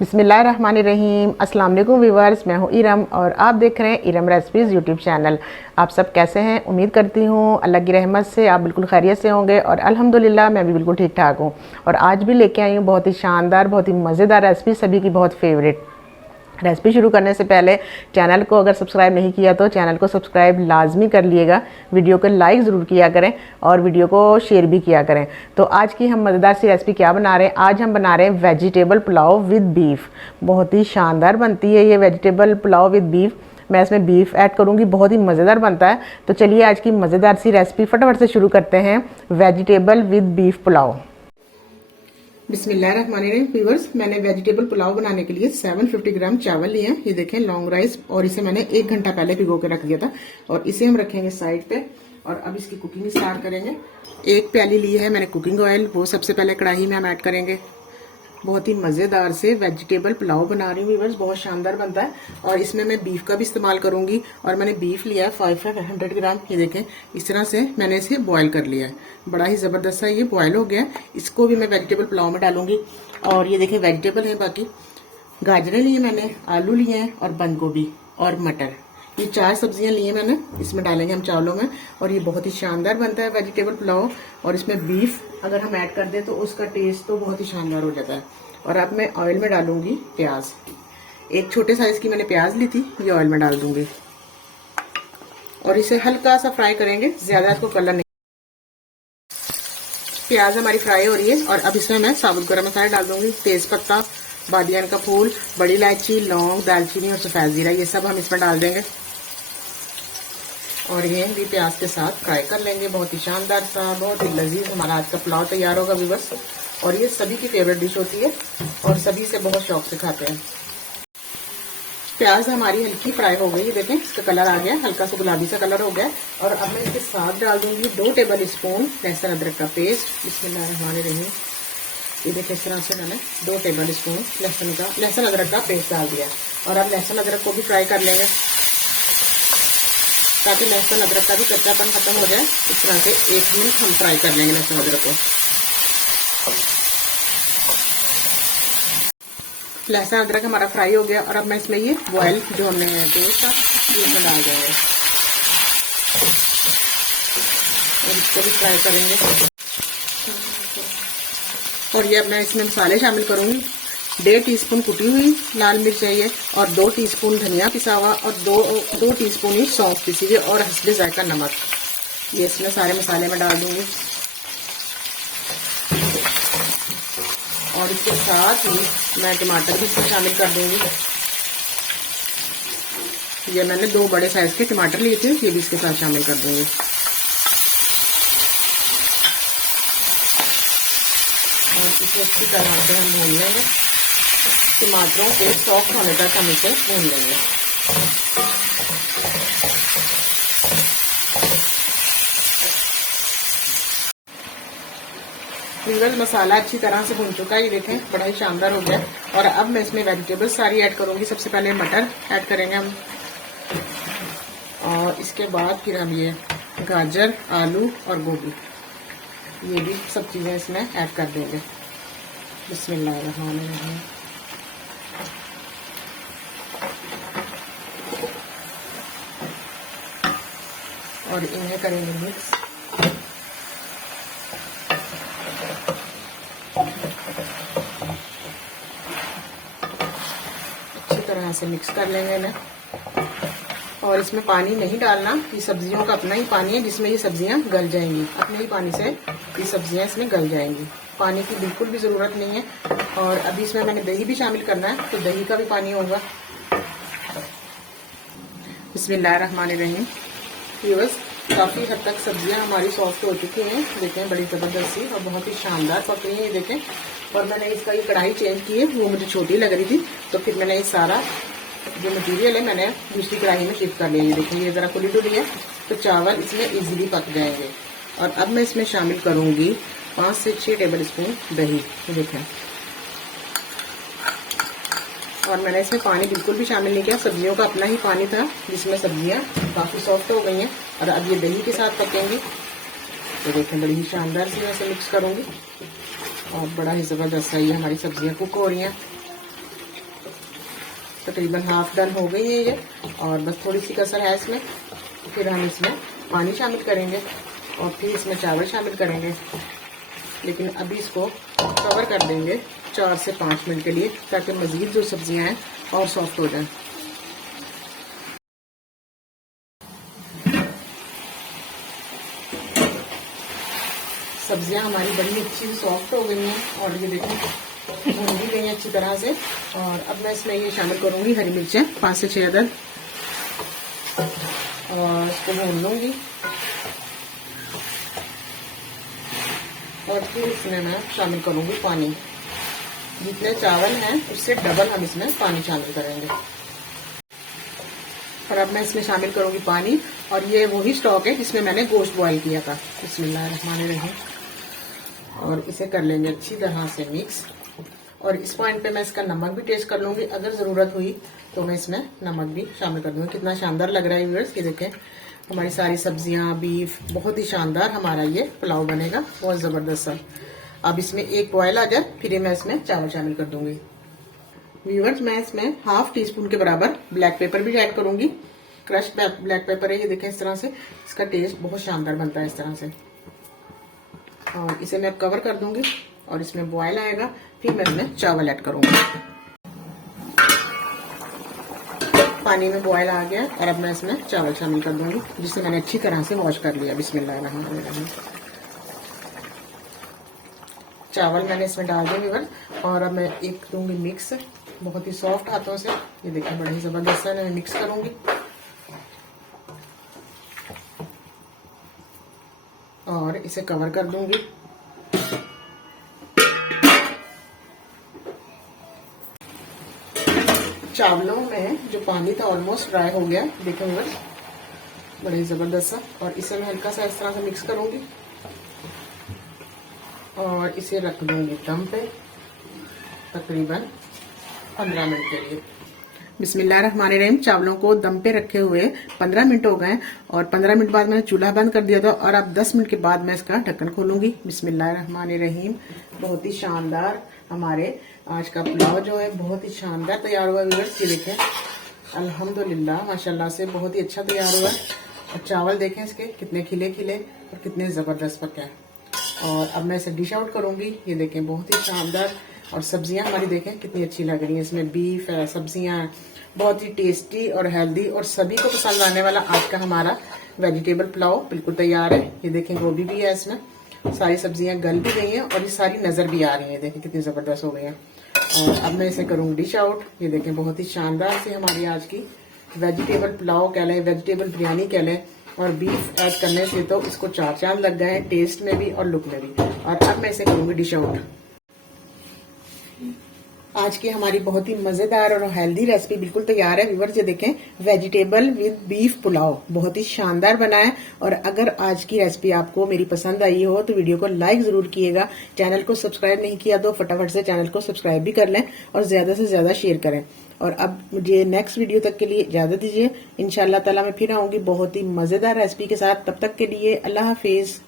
बिस्मिल्लाहिर्रहमानिर्रहीम। अस्सलाम वालेकुम व्यूअर्स, मैं हूँ इरम और आप देख रहे हैं इरम रेसिपीज़ यूट्यूब चैनल। आप सब कैसे हैं? उम्मीद करती हूँ अल्लाह की रहमत से आप बिल्कुल खैरियत से होंगे और अल्हम्दुलिल्लाह मैं भी बिल्कुल ठीक ठाक हूँ। और आज भी लेके आई हूँ बहुत ही शानदार, बहुत ही मज़ेदार रेसिपी, सभी की बहुत फेवरेट। रेसिपी शुरू करने से पहले चैनल को अगर सब्सक्राइब नहीं किया तो चैनल को सब्सक्राइब लाजमी कर लिएगा, वीडियो को लाइक ज़रूर किया करें और वीडियो को शेयर भी किया करें। तो आज की हम मज़ेदार सी रेसिपी क्या बना रहे हैं? आज हम बना रहे हैं वेजिटेबल पुलाव विद बीफ। बहुत ही शानदार बनती है ये वेजिटेबल पुलाव विद बीफ। मैं इसमें बीफ ऐड करूँगी, बहुत ही मज़ेदार बनता है। तो चलिए आज की मज़ेदार सी रेसिपी फटाफट से शुरू करते हैं, वेजिटेबल विद बीफ पुलाव। बिस्मिल्लाहिर्रहमानिर्रहीम व्यूअर्स, मैंने वेजिटेबल पुलाव बनाने के लिए 750 ग्राम चावल लिए हैं। ये देखें लॉन्ग राइस, और इसे मैंने 1 घंटा पहले भिगो के रख दिया था और इसे हम रखेंगे साइड पे और अब इसकी कुकिंग स्टार्ट करेंगे। 1 प्याली ली है मैंने कुकिंग ऑयल, वो सबसे पहले कढ़ाई में हम ऐड करेंगे। बहुत ही मज़ेदार से वेजिटेबल पुलाव बना रही हूँ व्यूअर्स, बहुत शानदार बनता है। और इसमें मैं बीफ का भी इस्तेमाल करूँगी और मैंने बीफ लिया है 500 ग्राम। ये देखें इस तरह से मैंने इसे बॉयल कर लिया है, बड़ा ही ज़बरदस्त है ये बॉयल हो गया है। इसको भी मैं वेजिटेबल पुलाव में डालूंगी। और ये देखें वेजिटेबल है, बाकी गाजरें लिए मैंने, आलू लिए हैं और बंद गोभी और मटर, ये 4 सब्जियां ली हैं मैंने, इसमें डालेंगे हम चावलों में। और ये बहुत ही शानदार बनता है वेजिटेबल पुलाव। और इसमें बीफ अगर हम ऐड कर दें तो उसका टेस्ट तो बहुत ही शानदार हो जाता है। और अब मैं ऑयल में डालूंगी प्याज, 1 छोटे साइज की मैंने प्याज ली थी, ये ऑयल में डाल दूंगी और इसे हल्का सा फ्राई करेंगे, ज्यादा इसको कलर नहीं। प्याज हमारी फ्राई हो रही है और अब इसमें मैं साबुत गरम मसाला डाल दूंगी, तेज पत्ता, बादियान का फूल, बड़ी इलायची, लौंग, दालचीनी और सफेद जीरा, ये सब हम इसमें डाल देंगे और ये भी प्याज के साथ फ्राई कर लेंगे। बहुत ही शानदार सा, बहुत ही लजीज हमारा आज का पुलाव तैयार होगा व्यूअर्स। और ये सभी की फेवरेट डिश होती है और सभी से बहुत शौक से खाते हैं। प्याज हमारी हल्की फ्राई हो गई, देखें इसका कलर आ गया, हल्का सा गुलाबी सा कलर हो गया। और अब मैं इसके साथ डाल दूंगी 2 टेबल स्पून लहसुन अदरक का पेस्ट। बिस्मिल्लाहिर्रहमानिर्रहीम। ये देखिए इस तरह से मैंने 2 टेबल स्पून लहसुन अदरक का पेस्ट डाल दिया। और अब लहसुन अदरक को भी फ्राई कर लेंगे ताकि लहसुन अदरक का भी कच्चापन खत्म हो जाए। इस तरह से 1 मिनट हम फ्राई कर लेंगे लहसुन अदरक को। लहसुन अदरक हमारा फ्राई हो गया और अब मैं इसमें ये बॉयल जो हमने पेस्ट था ये इसमें डाल देंगे और इसको भी फ्राई करेंगे। और ये अब मैं इसमें मसाले शामिल करूंगी। 1.5 टीस्पून कुटी हुई लाल मिर्च चाहिए और 2 टीस्पून धनिया पिसा हुआ और 2 टीस्पून ही सौंफ पिसी हुई और हस्बे जायका नमक, ये इसमें सारे मसाले में डाल दूंगी। और इसके साथ ही मैं टमाटर भी इसमें शामिल कर दूंगी। ये मैंने 2 बड़े साइज के टमाटर लिए थे, ये भी इसके साथ शामिल कर दूंगी। और इसे अच्छी तरह से हम भून लेंगे, टमाटरों के सॉफ्ट होने तक हम इसे भून लेंगे। मसाला अच्छी तरह से भून चुका है, ये देखें बड़ा ही शानदार हो गया। और अब मैं इसमें वेजिटेबल्स सारी ऐड करूंगी। सबसे पहले मटर ऐड करेंगे हम और इसके बाद फिर हम ये गाजर, आलू और गोभी, ये भी सब चीज़ें इसमें ऐड कर देंगे। बिस्मिल्लाहिर्रहमानिर्रहीम। और इन्हें करेंगे मिक्स। अच्छी तरह से मिक्स कर लेंगे इन्हें। और इसमें पानी नहीं डालना, ये सब्जियों का अपना ही पानी है जिसमें ये सब्जियां गल जाएंगी, अपने ही पानी से ये सब्जियां इसमें गल जाएंगी, पानी की बिल्कुल भी ज़रूरत नहीं है। और अभी इसमें मैंने दही भी शामिल करना है तो दही का भी पानी होगा। बिस्मिल्लाहिर्रहमानिर्रहीम। ये बस काफ़ी हद तक सब्जियां हमारी सॉफ्ट हो चुकी हैं, देखें बड़ी ज़बरदस्त सी और बहुत ही शानदार पक रही है, ये देखें। और मैंने इसका ये कढ़ाई चेंज की है, वो मुझे छोटी लग रही थी तो फिर मैंने ये सारा जो मटीरियल है मैंने दूसरी कढ़ाई में शिफ्ट कर लिया। ये देखिए ये ज़रा खुली डुली है तो चावल इसमें इजीली पक जाएंगे। और अब मैं इसमें शामिल करूंगी 5 से 6 टेबल स्पून दही, ये देखें। और मैंने इसमें पानी बिल्कुल भी शामिल नहीं किया, सब्जियों का अपना ही पानी था जिसमें सब्जियां काफ़ी सॉफ्ट हो गई हैं। और अब ये दही के साथ पकेंगी तो देखें बड़ी ही शानदार सी मैं इसे मिक्स करूंगी और बड़ा ही ज़बरदस्त है ये हमारी सब्जियां कुक हो रही हैं। तकरीबन हाफ डन हो गई है ये, और बस थोड़ी सी कसर है इसमें। फिर हम इसमें पानी शामिल करेंगे और फिर इसमें चावल शामिल करेंगे, लेकिन अभी इसको कवर कर देंगे 4 से 5 मिनट के लिए, ताकि मज़ीद जो सब्जियां हैं और सॉफ्ट हो जाएं। सब्जियां हमारी बड़ी अच्छी सॉफ्ट हो गई हैं और ये देखें भून भी गई हैं अच्छी तरह से। और अब मैं इसमें ये शामिल करूंगी हरी मिर्चें 5 से 6 अदद, और इसको भून लूंगी। और फिर इसमें मैं शामिल करूंगी पानी, जितने चावल हैं उससे डबल हम इसमें पानी शामिल करेंगे। और अब मैं इसमें शामिल करूंगी पानी, और ये वही स्टॉक है जिसमें मैंने गोश्त बॉईल किया था। बिस्मिल्लाहिर्रहमानिर्रहीम। और इसे कर लेंगे अच्छी तरह से मिक्स। और इस पॉइंट पे मैं इसका नमक भी टेस्ट कर लूंगी, अगर ज़रूरत हुई तो मैं इसमें नमक भी शामिल कर दूंगी। कितना शानदार लग रहा है व्यूअर्स, ये देखें हमारी सारी सब्जियां, बीफ, बहुत ही शानदार हमारा ये पुलाव बनेगा, बहुत ज़बरदस्त सा। अब इसमें एक बॉयल आ जाए फिर मैं इसमें चावल शामिल कर दूंगी। व्यूअर्स, मैं इसमें हाफ टी स्पून के बराबर ब्लैक पेपर भी ऐड करूंगी। क्रश्ड ब्लैक पेपर है ये देखें, इस तरह से इसका टेस्ट बहुत शानदार बनता है इस तरह से। और इसे मैं कवर कर दूंगी और इसमें बॉयल आएगा, फिर मैं इसमें चावल ऐड करूंगी। पानी में बॉयल आ गया और अब मैं इसमें चावल शामिल कर दूंगी, जिसे मैंने अच्छी तरह से वॉश कर लिया। बिस्मिल्लाहिर्रहमानिर्रहीम। चावल मैंने इसमें डाल दिए व्यूअर्स, और अब मैं एक दूंगी मिक्स बहुत ही सॉफ्ट हाथों से। ये देखिए बड़ा ही जबरदस्त है, मैं मिक्स करूंगी और इसे कवर कर दूंगी। चावलों में जो पानी था ऑलमोस्ट ड्राई हो गया, देखें व्यूअर्स बड़े जबरदस्त सा। और इसे मैं हल्का सा इस तरह से मिक्स करूंगी और इसे रख दूंगी दम पे तकरीबन 15 मिनट के लिए। बिस्मिल्लाहिर्रहमानिर्रहीम। चावलों को दम पे रखे हुए 15 मिनट हो गए, और 15 मिनट बाद मैंने चूल्हा बंद कर दिया था, और अब 10 मिनट के बाद मैं इसका ढक्कन खोलूंगी। बिस्मिल्लाहिर्रहमानिर्रहीम। बहुत ही शानदार हमारे आज का पुलाव जो है बहुत ही शानदार तैयार हुआ व्यूअर्स। ये देखें अल्हम्दुलिल्लाह माशाल्लाह से बहुत ही अच्छा तैयार हुआ। और चावल देखें इसके कितने खिले खिले और कितने जबरदस्त पके हैं। और अब मैं इसे डिश आउट करूंगी। ये देखें बहुत ही शानदार। और सब्जियां हमारी देखें कितनी अच्छी लग रही हैं, इसमें बीफ है, सब्जियां बहुत ही टेस्टी और हेल्दी और सभी को पसंद आने वाला आज का हमारा वेजिटेबल पुलाव बिल्कुल तैयार है। ये देखें गोभी भी है इसमें, सारी सब्जियां गल भी गई हैं और ये सारी नजर भी आ रही हैं, देखें कितनी जबरदस्त हो गई हैं। और अब मैं इसे करूंगी डिश आउट। ये देखें बहुत ही शानदार से हमारी आज की वेजिटेबल पुलाव कह लें, वेजिटेबल बिरयानी कह लें, और बीफ ऐड करने से तो इसको 4 चांद लग गए हैं, टेस्ट में भी और लुक में भी। और अब मैं इसे करूंगी डिश आउट। आज की हमारी बहुत ही मजेदार और हेल्दी रेसिपी बिल्कुल तैयार है व्यूअर्स। ये देखें वेजिटेबल विद बीफ पुलाव बहुत ही शानदार बना है। और अगर आज की रेसिपी आपको मेरी पसंद आई हो तो वीडियो को लाइक जरूर कीजिएगा। चैनल को सब्सक्राइब नहीं किया तो फटाफट से चैनल को सब्सक्राइब भी कर लें और ज्यादा से ज्यादा शेयर करें। और अब मुझे नेक्स्ट वीडियो तक के लिए इजाजत दीजिए। इंशाअल्लाह ताला मैं फिर आऊंगी बहुत ही मजेदार रेसिपी के साथ। तब तक के लिए अल्लाह हाफिज।